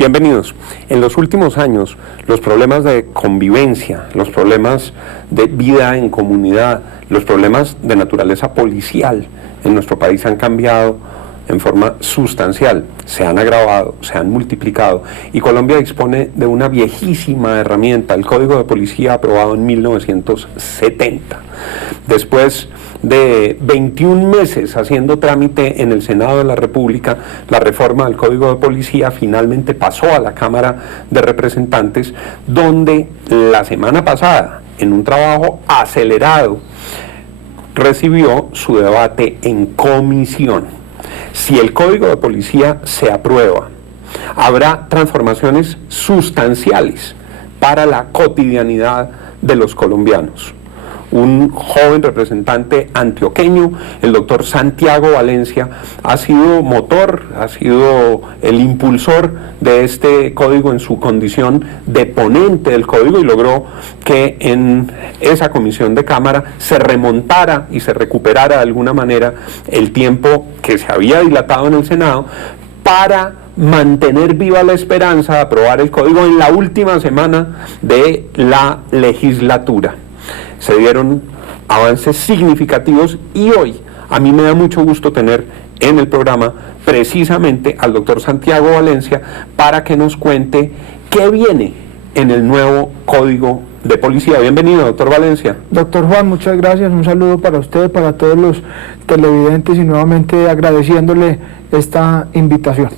Bienvenidos. En los últimos años, los problemas de convivencia, los problemas de vida en comunidad, los problemas de naturaleza policial en nuestro país han cambiado en forma sustancial, se han agravado, se han multiplicado, y Colombia dispone de una viejísima herramienta, el Código de Policía, aprobado en 1970. Después de 21 meses haciendo trámite en el Senado de la República, la reforma del Código de Policía finalmente pasó a la Cámara de Representantes, donde la semana pasada, en un trabajo acelerado, recibió su debate en comisión. Si el Código de Policía se aprueba, habrá transformaciones sustanciales para la cotidianidad de los colombianos. Un joven representante antioqueño, el doctor Santiago Valencia, ha sido motor, ha sido el impulsor de este código en su condición de ponente del código, y logró que en esa comisión de Cámara se remontara y se recuperara de alguna manera el tiempo que se había dilatado en el Senado para mantener viva la esperanza de aprobar el código en la última semana de la legislatura. Se dieron avances significativos y hoy a mí me da mucho gusto tener en el programa precisamente al doctor Santiago Valencia para que nos cuente qué viene en el nuevo Código de Policía. Bienvenido, doctor Valencia. Doctor Juan, muchas gracias, un saludo para usted, para todos los televidentes, y nuevamente agradeciéndole esta invitación.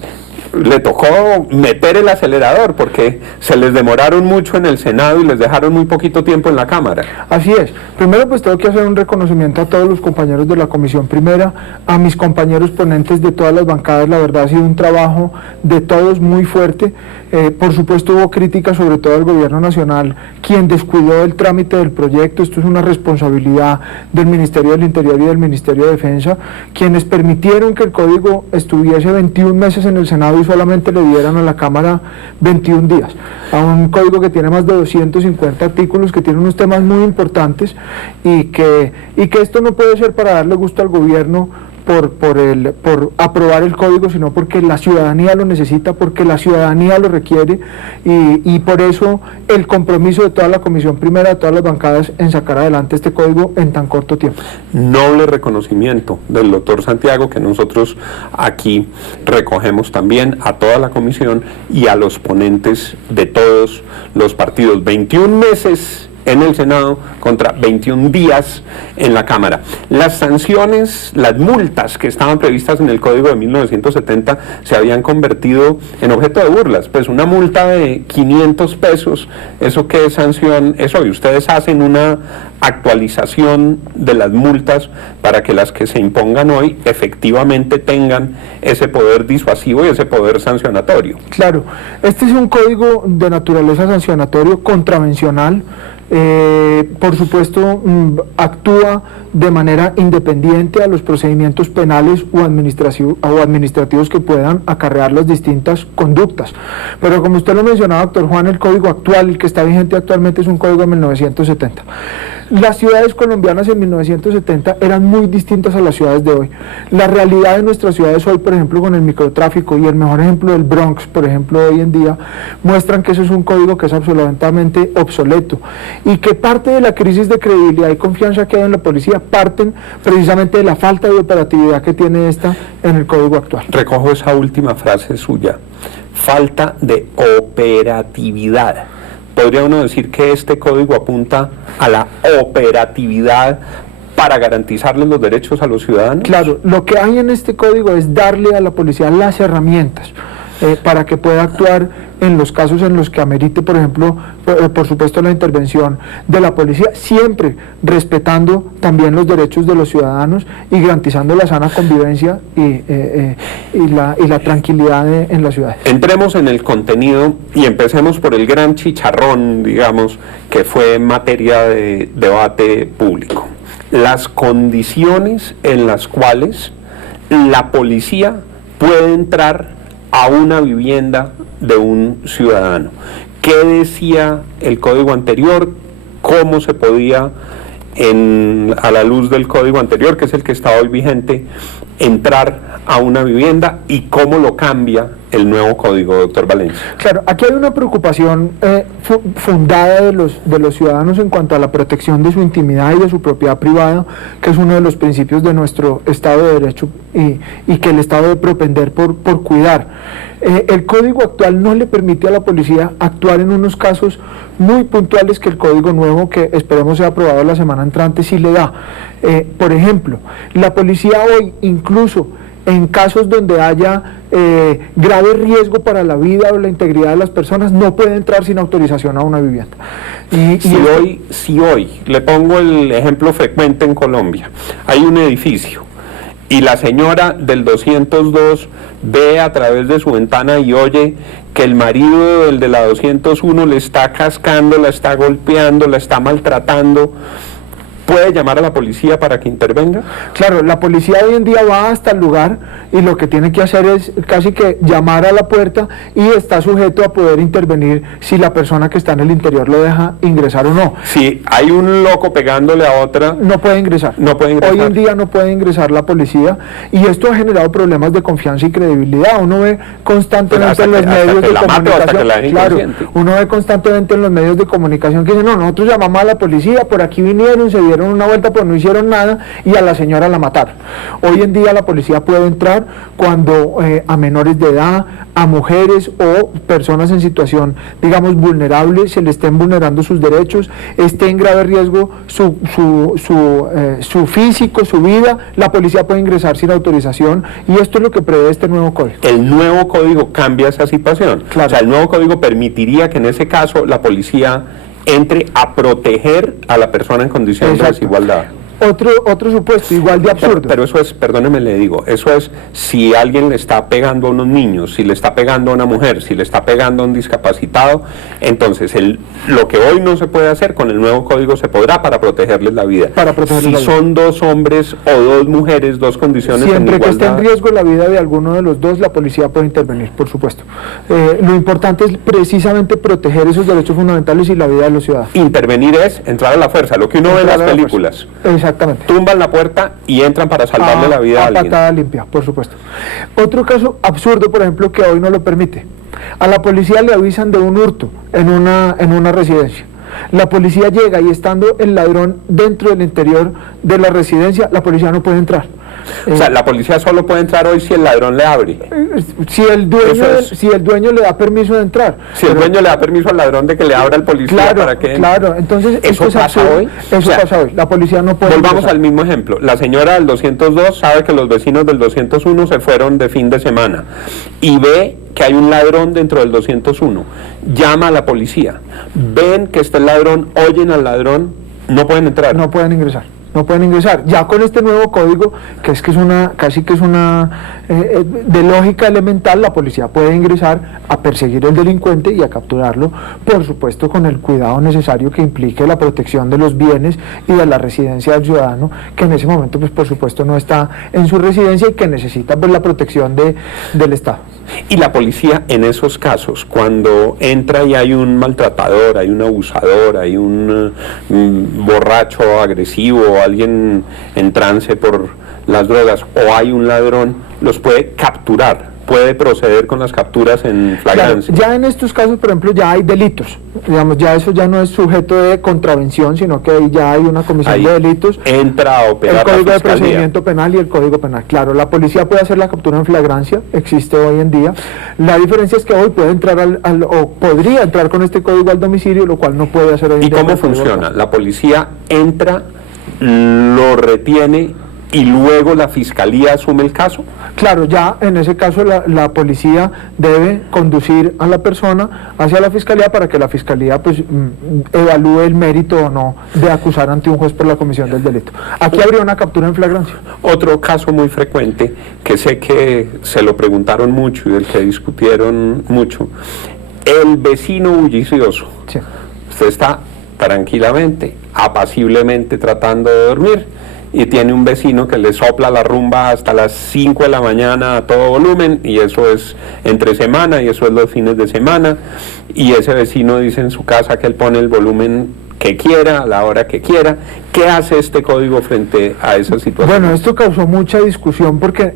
Le tocó meter el acelerador porque se les demoraron mucho en el Senado y les dejaron muy poquito tiempo en la Cámara. Así es. Primero pues tengo que hacer un reconocimiento a todos los compañeros de la Comisión Primera, a mis compañeros ponentes de todas las bancadas. La verdad ha sido un trabajo de todos muy fuerte. Por supuesto hubo críticas sobre todo al Gobierno Nacional, quien descuidó el trámite del proyecto. Esto es una responsabilidad del Ministerio del Interior y del Ministerio de Defensa, quienes permitieron que el código estuviese 21 meses en el Senado y solamente le dieran a la Cámara 21 días, a un código que tiene más de 250 artículos, que tiene unos temas muy importantes, y que esto no puede ser para darle gusto al gobierno por aprobar el código, sino porque la ciudadanía lo necesita, porque la ciudadanía lo requiere, y por eso el compromiso de toda la Comisión Primera, de todas las bancadas, en sacar adelante este código en tan corto tiempo. Noble reconocimiento del doctor Santiago, que nosotros aquí recogemos también a toda la comisión y a los ponentes de todos los partidos. 21 meses en el Senado contra 21 días en la Cámara. Las sanciones, las multas que estaban previstas en el Código de 1970 se habían convertido en objeto de burlas. Pues una multa de 500 pesos, ¿eso qué sanción es hoy? Ustedes hacen una actualización de las multas para que las que se impongan hoy efectivamente tengan ese poder disuasivo y ese poder sancionatorio. Claro, este es un código de naturaleza sancionatorio contravencional. Por supuesto, actúa de manera independiente a los procedimientos penales o administrativos que puedan acarrear las distintas conductas. Pero como usted lo mencionaba, doctor Juan, el código actual, el que está vigente actualmente, es un código de 1970. Las ciudades colombianas en 1970 eran muy distintas a las ciudades de hoy. La realidad de nuestras ciudades hoy, por ejemplo, con el microtráfico, y el mejor ejemplo del Bronx, por ejemplo, hoy en día, muestran que eso es un código que es absolutamente obsoleto, y que parte de la crisis de credibilidad y confianza que hay en la policía parten precisamente de la falta de operatividad que tiene esta en el código actual. Recojo esa última frase suya, falta de operatividad. ¿Podría uno decir que este código apunta a la operatividad para garantizarles los derechos a los ciudadanos? Claro, lo que hay en este código es darle a la policía las herramientas para que pueda actuar en los casos en los que amerite, por ejemplo, por supuesto, la intervención de la policía, siempre respetando también los derechos de los ciudadanos y garantizando la sana convivencia y la tranquilidad en la ciudad. Entremos en el contenido y empecemos por el gran chicharrón, digamos, que fue materia de debate público. Las condiciones en las cuales la policía puede entrar a una vivienda de un ciudadano. ¿Qué decía el código anterior? ¿Cómo se podía a la luz del código anterior, que es el que está hoy vigente, entrar a una vivienda y cómo lo cambia el nuevo código, doctor Valencia? Claro, aquí hay una preocupación fundada de los ciudadanos en cuanto a la protección de su intimidad y de su propiedad privada, que es uno de los principios de nuestro Estado de Derecho y que el Estado debe propender por cuidar. El código actual no le permite a la policía actuar en unos casos muy puntuales que el código nuevo, que esperemos sea aprobado la semana entrante, sí le da. Por ejemplo, la policía hoy, incluso en casos donde haya grave riesgo para la vida o la integridad de las personas, no puede entrar sin autorización a una vivienda. Si hoy, le pongo el ejemplo frecuente en Colombia, hay un edificio y la señora del 202 ve a través de su ventana y oye que el marido del de la 201 le está cascando, la está golpeando, la está maltratando, ¿puede llamar a la policía para que intervenga? Claro, la policía hoy en día va hasta el lugar y lo que tiene que hacer es casi que llamar a la puerta y está sujeto a poder intervenir si la persona que está en el interior lo deja ingresar o no. Si hay un loco pegándole a otra, no puede ingresar. No puede ingresar. Hoy en día no puede ingresar la policía y esto ha generado problemas de confianza y credibilidad. Uno ve constantemente en los medios de comunicación, claro, uno ve constantemente en los medios de comunicación que dicen, no, nosotros llamamos a la policía, por aquí vinieron, se dieron una vuelta, pero no hicieron nada y a la señora la mataron. Hoy en día la policía puede entrar cuando a menores de edad, a mujeres o personas en situación, digamos, vulnerable, se le estén vulnerando sus derechos, esté en grave riesgo su físico, su vida, la policía puede ingresar sin autorización y esto es lo que prevé este nuevo código. El nuevo código cambia esa situación. Claro. O sea, el nuevo código permitiría que en ese caso la policía entre a proteger a la persona en condición de desigualdad. Otro supuesto igual de absurdo. Pero eso es, perdóneme le digo, eso es si alguien le está pegando a unos niños, si le está pegando a una mujer, si le está pegando a un discapacitado, entonces lo que hoy no se puede hacer, con el nuevo código se podrá para protegerles la vida. Si son dos hombres o dos mujeres, dos condiciones siempre que esté en riesgo la vida de alguno de los dos, la policía puede intervenir, por supuesto. Lo importante es precisamente proteger esos derechos fundamentales y la vida de los ciudadanos. Intervenir es entrar a la fuerza, lo que uno ve en las películas. Exactamente. Tumban la puerta y entran para salvarle la vida a alguien. Patada limpia, por supuesto. Otro caso absurdo, por ejemplo, que hoy no lo permite. A la policía le avisan de un hurto en una residencia. La policía llega y estando el ladrón dentro del interior de la residencia, la policía no puede entrar. O sea, la policía solo puede entrar hoy si el ladrón le abre. Si el dueño le da permiso de entrar. Si el dueño le da permiso al ladrón de que le abra al policía, claro, para que... Claro, entonces ¿eso pasa hoy? Eso pasa hoy. La policía no puede Volvamos ingresar. al mismo ejemplo. La señora del 202 sabe que los vecinos del 201 se fueron de fin de semana y ve que hay un ladrón dentro del 201. Llama a la policía. Ven que está el ladrón, oyen al ladrón, no pueden entrar. No pueden ingresar. No pueden ingresar. Ya con este nuevo código, que es una de lógica elemental, la policía puede ingresar a perseguir al delincuente y a capturarlo, por supuesto con el cuidado necesario que implique la protección de los bienes y de la residencia del ciudadano, que en ese momento, pues por supuesto no está en su residencia y que necesita pues la protección del Estado. Y la policía en esos casos, cuando entra y hay un maltratador, hay un abusador, hay un borracho agresivo, alguien en trance por las drogas, o hay un ladrón, los puede capturar, puede proceder con las capturas en flagrancia. Claro, ya en estos casos, por ejemplo, ya hay delitos, digamos, ya eso ya no es sujeto de contravención, sino que ahí ya hay una comisión ahí de delitos. Entra a operar el Código la de Procedimiento Penal y el Código Penal. Claro, la policía puede hacer la captura en flagrancia, existe hoy en día. La diferencia es que hoy puede entrar o podría entrar con este código al domicilio, lo cual no puede hacer hoy en día. ¿Y cómo funciona? La policía entra, lo retiene y luego la fiscalía asume el caso. Claro, ya en ese caso la policía debe conducir a la persona hacia la fiscalía para que la fiscalía pues evalúe el mérito o no de acusar ante un juez por la comisión del delito. Aquí habría una captura en flagrancia. Otro caso muy frecuente, que sé que se lo preguntaron mucho y del que discutieron mucho, el vecino bullicioso. Sí. Usted está tranquilamente, apaciblemente tratando de dormir, y tiene un vecino que le sopla la rumba hasta las 5 de la mañana a todo volumen, y eso es entre semana y eso es los fines de semana, y ese vecino dice en su casa que él pone el volumen que quiera, a la hora que quiera. ¿Qué hace este código frente a esa situación? Bueno, esto causó mucha discusión porque,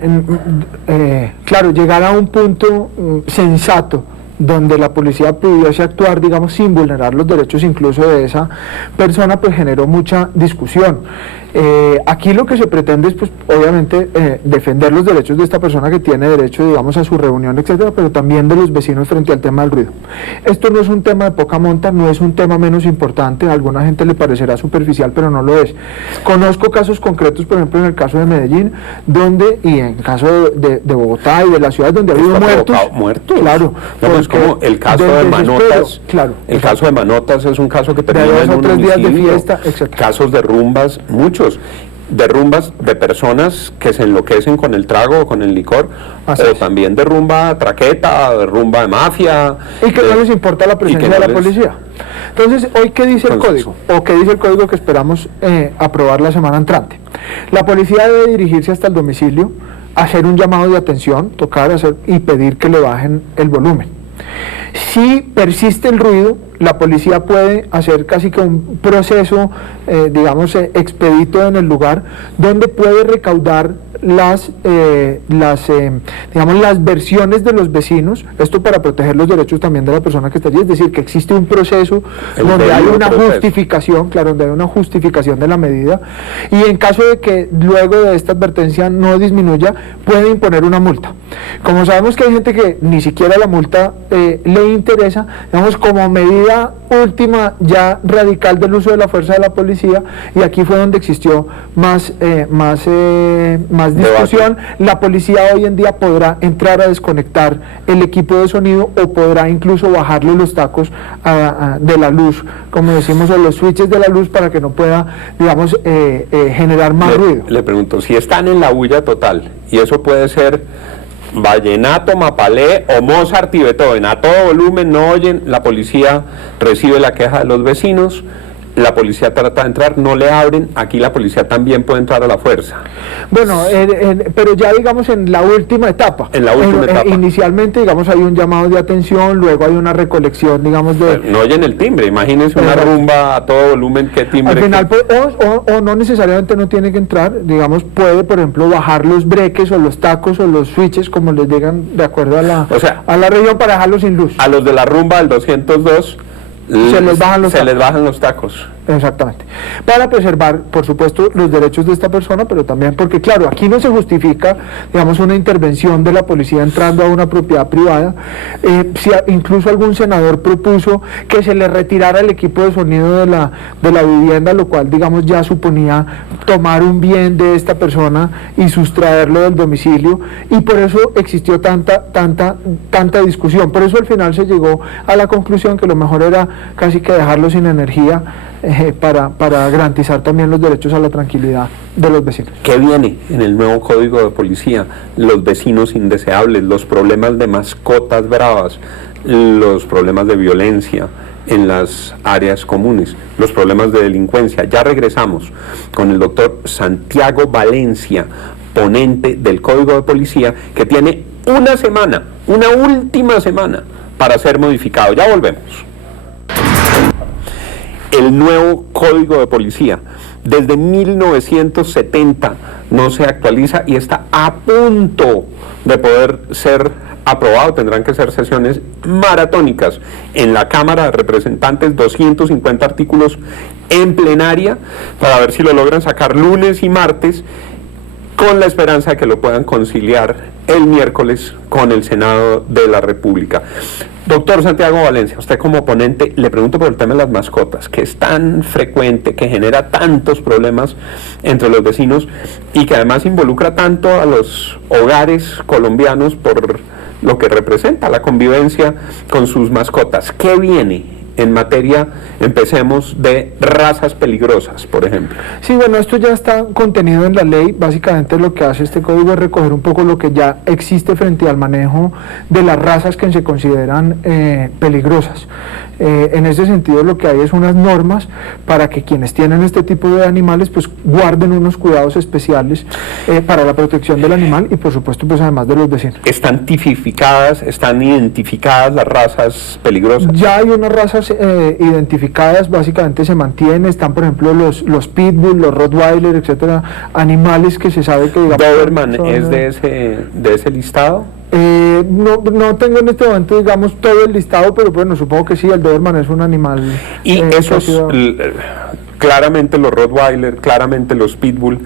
claro, llegar a un punto sensato donde la policía pudiese actuar, digamos, sin vulnerar los derechos incluso de esa persona, pues generó mucha discusión. Aquí lo que se pretende es, pues, obviamente, defender los derechos de esta persona que tiene derecho, digamos, a su reunión, etcétera, pero también de los vecinos frente al tema del ruido. Esto no es un tema de poca monta, no es un tema menos importante, a alguna gente le parecerá superficial, pero no lo es. Conozco casos concretos, por ejemplo, en el caso de Medellín, donde, y en el caso de Bogotá y de las ciudades donde ha habido muertos. Claro. No, es como el caso de Manotas. Claro. El caso de Manotas es un caso que termina en un 3 días de homicidio. fiesta, exacto. Casos de rumbas, muchos. De rumbas de personas que se enloquecen con el trago o con el licor, o también de rumba traqueta, de rumba de mafia. Y que no les importa la presencia de la policía. Entonces, ¿hoy qué dice el código? ¿O qué dice el código que esperamos aprobar la semana entrante? La policía debe dirigirse hasta el domicilio, hacer un llamado de atención, y pedir que le bajen el volumen. Si persiste el ruido, la policía puede hacer casi que un proceso, expedito en el lugar, donde puede recaudar las versiones de los vecinos, esto para proteger los derechos también de la persona que está allí, es decir, que existe un proceso donde hay una justificación, claro, donde hay una justificación de la medida, y en caso de que luego de esta advertencia no disminuya, puede imponer una multa. Como sabemos que hay gente que ni siquiera la multa le interesa, digamos, como medida última ya radical del uso de la fuerza de la policía, y aquí fue donde existió más discusión. La policía hoy en día podrá entrar a desconectar el equipo de sonido o podrá incluso bajarle los tacos de la luz, como decimos, o los switches de la luz, para que no pueda, digamos, generar más ruido. Le pregunto, si están en la bulla total, y eso puede ser vallenato, mapalé o Mozart y Beethoven, a todo volumen, no oyen, la policía recibe la queja de los vecinos, la policía trata de entrar, no le abren, aquí la policía también puede entrar a la fuerza. Bueno, pero ya digamos en la última etapa. En la última etapa. Inicialmente, digamos, hay un llamado de atención, luego hay una recolección, digamos, de... No oyen el timbre, imagínense una rumba a todo volumen, ¿qué timbre? Al final, o no necesariamente no tiene que entrar, digamos, puede, por ejemplo, bajar los breques o los tacos o los switches, como les digan, de acuerdo a la región, para dejarlos sin luz. A los de la rumba del 202... se les bajan los tacos. Exactamente. Para preservar, por supuesto, los derechos de esta persona, pero también porque, claro, aquí no se justifica, digamos, una intervención de la policía entrando a una propiedad privada. Si incluso algún senador propuso que se le retirara el equipo de sonido de la vivienda, lo cual, digamos, ya suponía tomar un bien de esta persona y sustraerlo del domicilio, y por eso existió tanta discusión. Por eso al final se llegó a la conclusión que lo mejor era casi que dejarlo sin energía, para garantizar también los derechos a la tranquilidad de los vecinos. ¿Qué viene en el nuevo código de policía? Los vecinos indeseables, los problemas de mascotas bravas, los problemas de violencia en las áreas comunes, los problemas de delincuencia. Ya regresamos con el doctor Santiago Valencia, ponente del Código de Policía, que tiene una última semana para ser modificado. Ya volvemos. El nuevo Código de Policía, desde 1970 no se actualiza y está a punto de poder ser aprobado. Tendrán que ser sesiones maratónicas en la Cámara de Representantes, 250 artículos en plenaria, para ver si lo logran sacar lunes y martes, con la esperanza de que lo puedan conciliar el miércoles con el Senado de la República. Doctor Santiago Valencia, usted como ponente, le pregunto por el tema de las mascotas, que es tan frecuente, que genera tantos problemas entre los vecinos y que además involucra tanto a los hogares colombianos por lo que representa la convivencia con sus mascotas. ¿Qué viene en materia, empecemos, de razas peligrosas, por ejemplo? Sí, bueno, esto ya está contenido en la ley. Básicamente lo que hace este código es recoger un poco lo que ya existe frente al manejo de las razas que se consideran peligrosas. En ese sentido, lo que hay es unas normas para que quienes tienen este tipo de animales pues guarden unos cuidados especiales para la protección del animal y por supuesto pues además de los vecinos. ¿Están tipificadas, están identificadas las razas peligrosas? Ya hay unas razas identificadas, básicamente se mantienen, están por ejemplo los pitbull, los rottweiler, etcétera, animales que se sabe que digamos, ¿Doberman es de ese listado? No tengo en este momento digamos todo el listado, pero bueno, supongo que sí, el Doberman es un animal. Y esos, claramente los rottweiler, claramente los pitbull,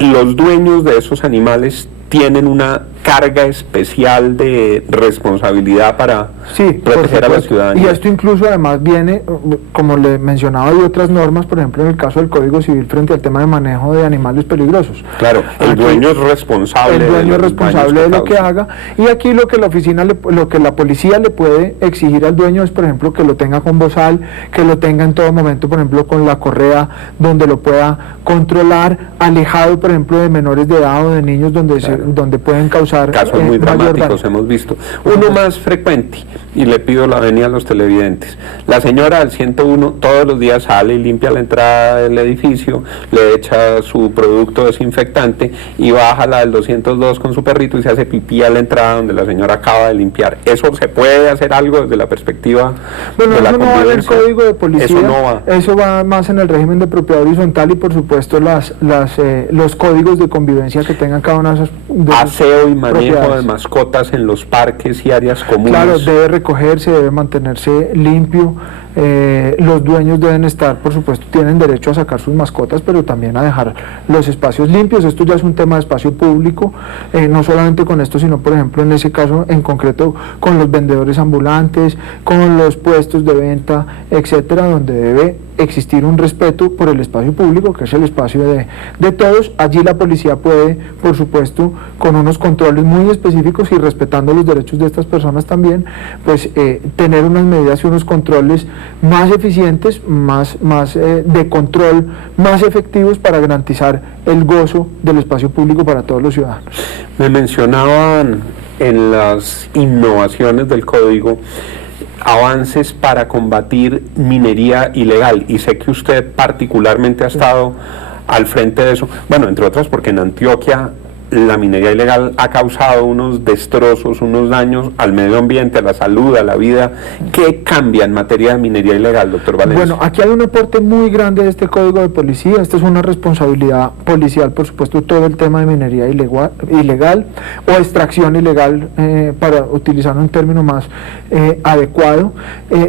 los dueños de esos animales tienen una carga especial de responsabilidad para proteger a la ciudadanía. Y esto incluso además viene, como le mencionaba, de otras normas, por ejemplo en el caso del Código Civil frente al tema de manejo de animales peligrosos. Claro, el dueño es responsable. El dueño es responsable de lo que haga, y aquí lo que la policía le puede exigir al dueño es, por ejemplo, que lo tenga con bozal, que lo tenga en todo momento, por ejemplo, con la correa, donde lo pueda controlar, alejado, por ejemplo, de menores de edad o de niños donde pueden causar casos muy dramáticos hemos visto. Uno más frecuente, y le pido la venia a los televidentes. La señora del 101 todos los días sale y limpia la entrada del edificio, le echa su producto desinfectante y baja la del 202 con su perrito y se hace pipí a la entrada donde la señora acaba de limpiar. ¿Eso se puede hacer algo desde la perspectiva de la convivencia? No va en el Código de Policía, eso no va. Eso va más en el régimen de propiedad horizontal y por supuesto los códigos de convivencia que tengan cada una de esas aseo y manejo de mascotas en los parques y áreas comunes. Claro, debe recogerse, debe mantenerse limpio. Los dueños deben estar, por supuesto, tienen derecho a sacar sus mascotas, pero también a dejar los espacios limpios. Esto ya es un tema de espacio público, no solamente con esto, sino por ejemplo en ese caso en concreto con los vendedores ambulantes, con los puestos de venta, etcétera, donde debe existir un respeto por el espacio público, que es el espacio de todos. Allí la policía puede, por supuesto, con unos controles muy específicos y respetando los derechos de estas personas también, pues tener unas medidas y unos controles más eficientes, más de control, más efectivos para garantizar el gozo del espacio público para todos los ciudadanos. Me mencionaban en las innovaciones del código avances para combatir minería ilegal, y sé que usted particularmente ha estado al frente de eso, bueno, entre otras porque en Antioquia la minería ilegal ha causado unos destrozos, unos daños al medio ambiente, a la salud, a la vida. ¿Qué cambia en materia de minería ilegal, doctor Valencia? Bueno, aquí hay un aporte muy grande de este Código de Policía. Esta es una responsabilidad policial, por supuesto, todo el tema de minería ilegal o extracción ilegal, para utilizar un término más adecuado.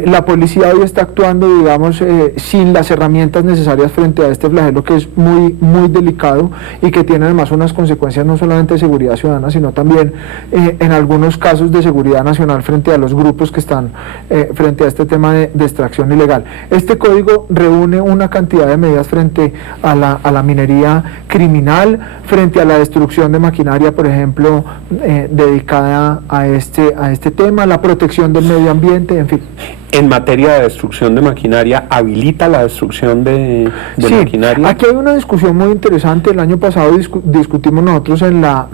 La policía hoy está actuando, digamos, sin las herramientas necesarias frente a este flagelo que es muy, muy delicado y que tiene además unas consecuencias no solamente de seguridad ciudadana, sino también en algunos casos de seguridad nacional frente a los grupos que están frente a este tema de extracción ilegal. Este código reúne una cantidad de medidas frente a la minería criminal, frente a la destrucción de maquinaria, por ejemplo, dedicada a este tema, la protección del medio ambiente, en fin. En materia de destrucción de maquinaria, ¿habilita la destrucción de maquinaria? Aquí hay una discusión muy interesante. El año pasado discutimos nosotros en la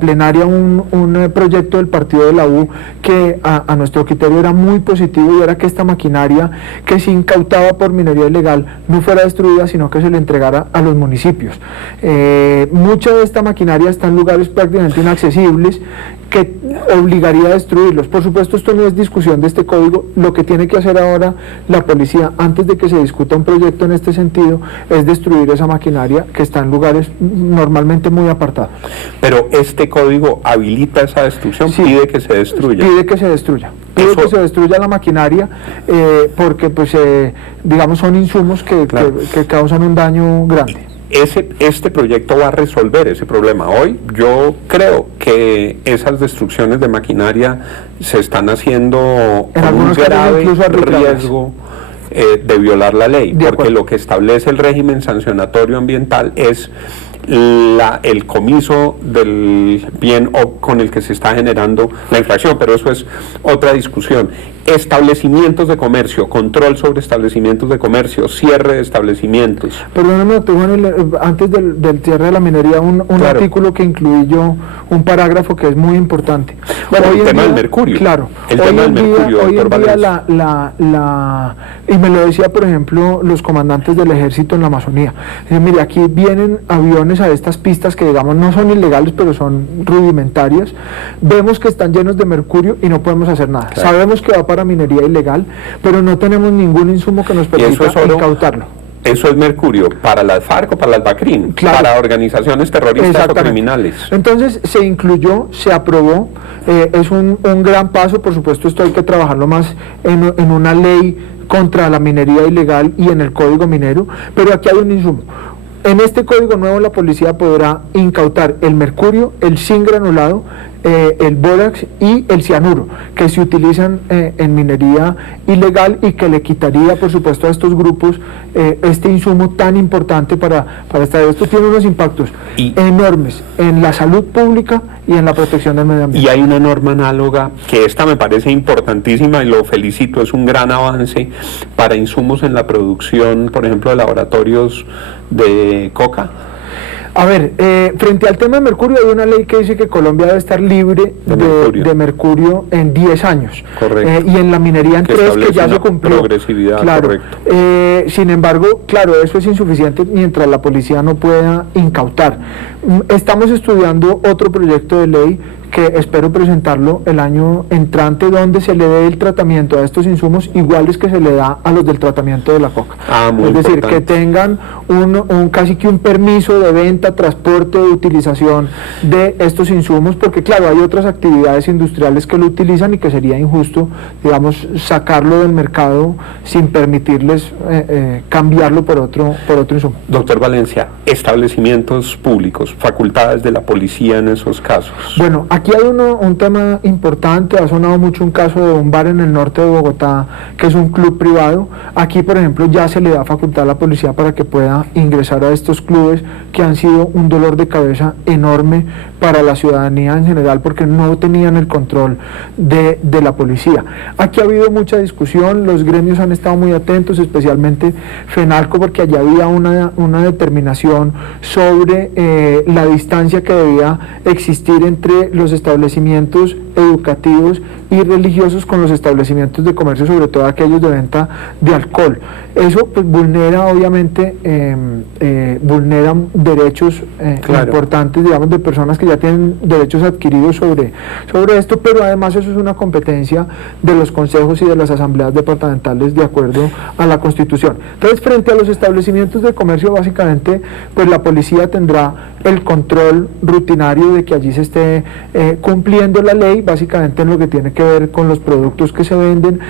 plenaria un proyecto del partido de la U que a nuestro criterio era muy positivo, y era que esta maquinaria que se incautaba por minería ilegal no fuera destruida, sino que se le entregara a los municipios. Mucha de esta maquinaria está en lugares prácticamente inaccesibles, que obligaría a destruirlos. Por supuesto, esto no es discusión de este código. Lo que tiene que hacer ahora la policía, antes de que se discuta un proyecto en este sentido, es destruir esa maquinaria que está en lugares normalmente muy apartados. Pero este código habilita esa destrucción, sí, pide que se destruya. Pide que se destruya. Pide que se destruya la maquinaria, porque pues digamos son insumos que causan un daño grande. Este proyecto va a resolver ese problema. Hoy yo creo que esas destrucciones de maquinaria se están haciendo con un grave riesgo de violar la ley, porque lo que establece el régimen sancionatorio ambiental es el comiso del bien con el que se está generando la infracción, pero eso es otra discusión. Establecimientos de comercio, control sobre establecimientos de comercio, cierre de establecimientos. Perdóname, antes del cierre de la minería, un Claro. artículo que incluí yo, un parágrafo que es muy importante. Bueno, Hoy el en tema día, del mercurio. Claro. El hoy tema en del día, mercurio, hoy doctor en día Valencia. y me lo decía, por ejemplo, los comandantes del ejército en la Amazonía. Dicen, mire, aquí vienen aviones a estas pistas que, digamos, no son ilegales, pero son rudimentarias. Vemos que están llenos de mercurio y no podemos hacer nada. Claro. Sabemos que va para minería ilegal, pero no tenemos ningún insumo que nos Y eso permita es oro. incautarlo. Eso es mercurio para las FARC o para las BACRIM, Claro. para organizaciones terroristas o Exactamente. criminales. Entonces se incluyó, se aprobó, es un gran paso. Por supuesto esto hay que trabajarlo más en una ley contra la minería ilegal y en el código minero, pero aquí hay un insumo. En este código nuevo la policía podrá incautar el mercurio, el zinc granulado, el bórax y el cianuro, que se utilizan en minería ilegal y que le quitaría, por supuesto, a estos grupos este insumo tan importante para esta. Esto tiene unos impactos enormes en la salud pública y en la protección del medio ambiente. Y hay una norma análoga que esta me parece importantísima y lo felicito, es un gran avance para insumos en la producción, por ejemplo, de laboratorios de coca. A ver, frente al tema de mercurio, hay una ley que dice que Colombia debe estar libre de mercurio en 10 años. Correcto. Y en la minería en 3, que ya se cumplió. Progresividad, claro. correcto. Sin embargo, claro, eso es insuficiente mientras la policía no pueda incautar. Estamos estudiando otro proyecto de ley que espero presentarlo el año entrante, donde se le dé el tratamiento a estos insumos iguales que se le da a los del tratamiento de la coca. Muy es decir, importante. que tengan casi que un permiso de venta, transporte, de utilización de estos insumos, porque claro, hay otras actividades industriales que lo utilizan y que sería injusto, digamos, sacarlo del mercado sin permitirles cambiarlo por otro insumo. Doctor Valencia, establecimientos públicos, facultades de la policía en esos casos. Bueno, aquí hay un tema importante. Ha sonado mucho un caso de un bar en el norte de Bogotá, que es un club privado. Aquí, por ejemplo, ya se le da facultad a la policía para que pueda ingresar a estos clubes, que han sido un dolor de cabeza enorme para la ciudadanía en general, porque no tenían el control de la policía. Aquí ha habido mucha discusión, los gremios han estado muy atentos, especialmente FENALCO, porque allá había una determinación sobre la distancia que debía existir entre los establecimientos educativos y religiosos con los establecimientos de comercio, sobre todo aquellos de venta de alcohol. Eso pues vulnera, obviamente, vulnera derechos Claro. importantes, digamos, de personas que ya tienen derechos adquiridos sobre esto, pero además eso es una competencia de los consejos y de las asambleas departamentales de acuerdo a la Constitución. Entonces, frente a los establecimientos de comercio, básicamente, pues la policía tendrá el control rutinario de que allí se esté cumpliendo la ley, básicamente en lo que tiene que ver con los productos que se venden,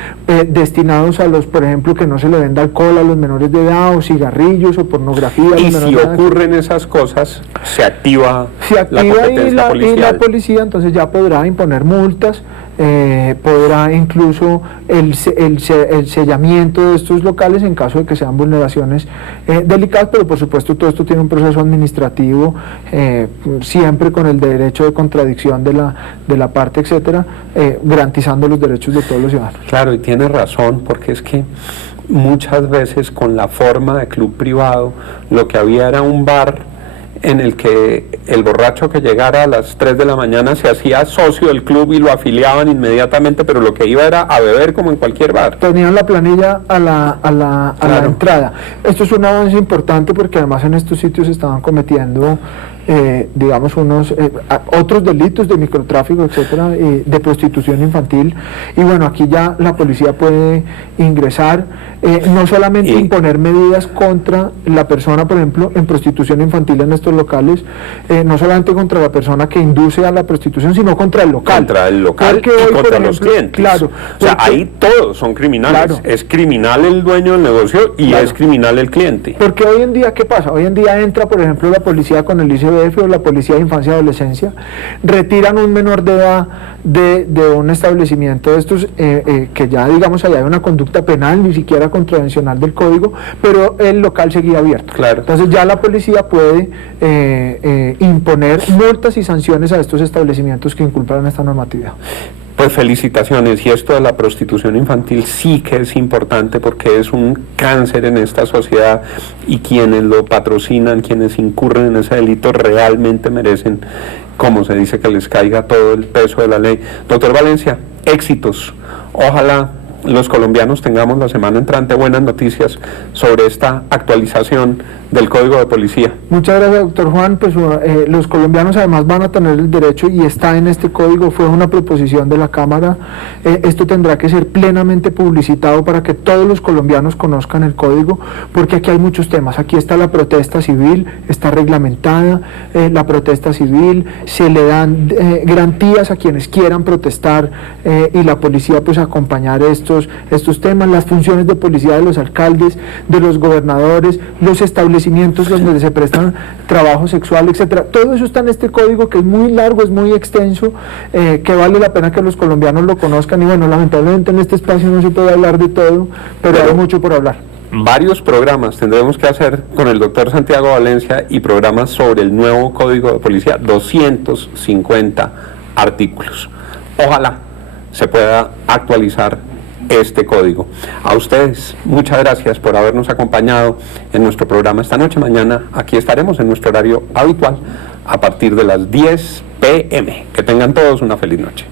destinados a los, por ejemplo, que no se le venda alcohol a los menores de edad, o cigarrillos, o pornografía a los Y menores si de edad. ocurren esas cosas, se activa la competencia y la policial. policía entonces ya podrá imponer multas, podrá incluso el sellamiento de estos locales en caso de que sean vulneraciones delicadas, pero por supuesto todo esto tiene un proceso administrativo, siempre con el derecho de contradicción de la parte, etcétera, garantizando los derechos de todos los ciudadanos. Claro, y tiene razón, porque es que muchas veces con la forma de club privado, lo que había era un bar en el que el borracho que llegara a las 3 de la mañana se hacía socio del club y lo afiliaban inmediatamente, pero lo que iba era a beber como en cualquier bar. Tenían la planilla a la Claro. entrada. Esto es un avance importante, porque además en estos sitios se estaban cometiendo digamos otros delitos de microtráfico, etcétera, de prostitución infantil, y bueno, aquí ya la policía puede ingresar, no solamente imponer medidas contra la persona, por ejemplo, en prostitución infantil en estos locales, no solamente contra la persona que induce a la prostitución, sino contra el local. Contra el local Porque y hoy, contra por los ejemplo, clientes. claro, O sea, porque- ahí todos son criminales. Claro. Es criminal el dueño del negocio y Claro. es criminal el cliente. Porque hoy en día, ¿qué pasa? Hoy en día entra, por ejemplo, la policía con el ICBF PBF o la Policía de Infancia y Adolescencia, retiran un menor de edad de un establecimiento de estos que ya digamos allá hay una conducta penal, ni siquiera contravencional del código, pero el local seguía abierto. Claro. Entonces ya la policía puede imponer multas y sanciones a estos establecimientos que incumplan esta normatividad. Pues felicitaciones, y esto de la prostitución infantil sí que es importante porque es un cáncer en esta sociedad y quienes lo patrocinan, quienes incurren en ese delito realmente merecen, como se dice, que les caiga todo el peso de la ley. Doctor Valencia, éxitos. Ojalá los colombianos tengamos la semana entrante buenas noticias sobre esta actualización del Código de Policía. Muchas gracias, doctor Juan. Pues los colombianos además van a tener el derecho, y está en este código, fue una proposición de la Cámara, esto tendrá que ser plenamente publicitado para que todos los colombianos conozcan el código, porque aquí hay muchos temas. Aquí está la protesta civil, está reglamentada la protesta civil, se le dan garantías a quienes quieran protestar y la policía pues acompañar estos temas, las funciones de policía de los alcaldes, de los gobernadores, los establecimientos donde se prestan trabajo sexual, etcétera. Todo eso está en este código, que es muy largo, es muy extenso, que vale la pena que los colombianos lo conozcan. Y bueno, lamentablemente en este espacio no se puede hablar de todo, pero hay mucho por hablar. Varios programas tendremos que hacer con el doctor Santiago Valencia, y programas sobre el nuevo Código de Policía, 250 artículos. Ojalá se pueda actualizar este código. A ustedes, muchas gracias por habernos acompañado en nuestro programa esta noche. Mañana aquí estaremos en nuestro horario habitual a partir de las 10 p.m. Que tengan todos una feliz noche.